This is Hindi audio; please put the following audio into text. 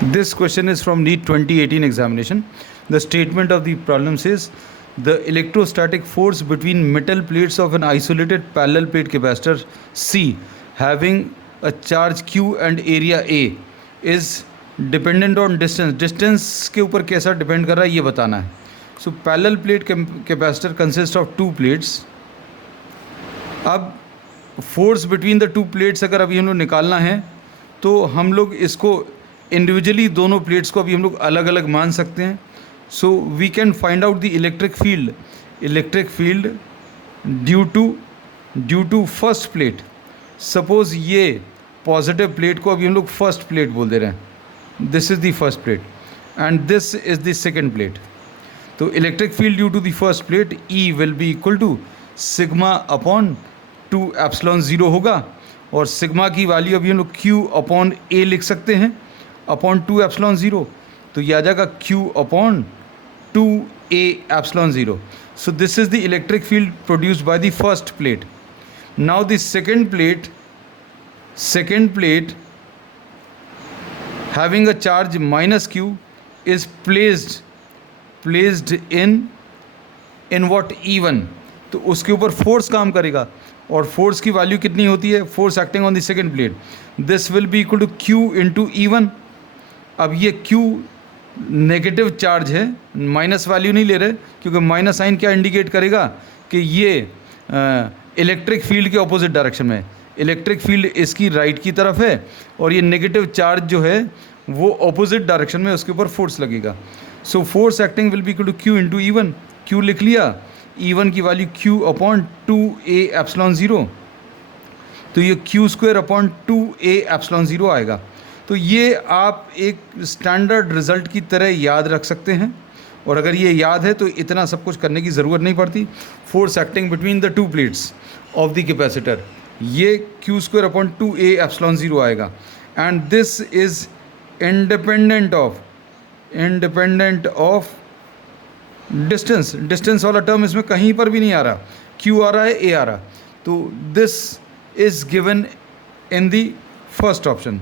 This question is from NEET 2018 examination. The statement of the problem says the electrostatic force between metal plates of an isolated parallel plate capacitor C having a charge Q and area A is dependent on distance. Distance के ऊपर कैसा डिपेंड कर रहा है ये बताना है. So parallel plate capacitor consists of two plates. अब force between the two plates अगर अभी हम लोग निकालना है तो हम लोग इसको इंडिविजुअली दोनों प्लेट्स को अभी हम लोग अलग अलग मान सकते हैं. So we can find out the electric field due to first plate. Suppose ये पॉजिटिव प्लेट को अभी हम लोग फर्स्ट प्लेट बोल दे रहे हैं. This is the first plate and this is the second plate. तो electric field due to the first plate E will be equal to sigma upon 2 epsilon 0 होगा. और सिग्मा की वैल्यू अभी हम लोग Q अपॉन A लिख सकते हैं अपॉन 2 एप्सिलॉन 0. तो ये आ जाएगा Q upon 2A epsilon 0. So this is the electric field produced by the first plate. Now the second plate having a charge minus Q is placed in what E1. तो उसके ऊपर फोर्स काम करेगा और फोर्स की वैल्यू कितनी होती है. Force acting on the second plate this will be equal to Q into E1. अब ये Q नेगेटिव चार्ज है, माइनस वैल्यू नहीं ले रहे क्योंकि माइनस साइन क्या इंडिकेट करेगा कि ये इलेक्ट्रिक फील्ड के ऑपोजिट डायरेक्शन में. इलेक्ट्रिक फील्ड इसकी राइट की तरफ है और ये नेगेटिव चार्ज जो है वो ऑपोजिट डायरेक्शन में उसके ऊपर फोर्स लगेगा. So force acting will be equal to Q into E1. Q लिख लिया, E1 की value Q upon 2A epsilon 0. तो ये Q square upon 2A epsilon 0 आएगा. तो ये आप एक स्टैंडर्ड रिज़ल्ट की तरह याद रख सकते हैं और अगर ये याद है तो इतना सब कुछ करने की ज़रूरत नहीं पड़ती. Force acting between the two plates of the capacitor ये Q square upon 2A epsilon 0 आएगा. And this is independent of distance वाला टर्म इसमें कहीं पर भी नहीं आ रहा. Q आ रहा है, A आ रहा. तो this is given in the first option.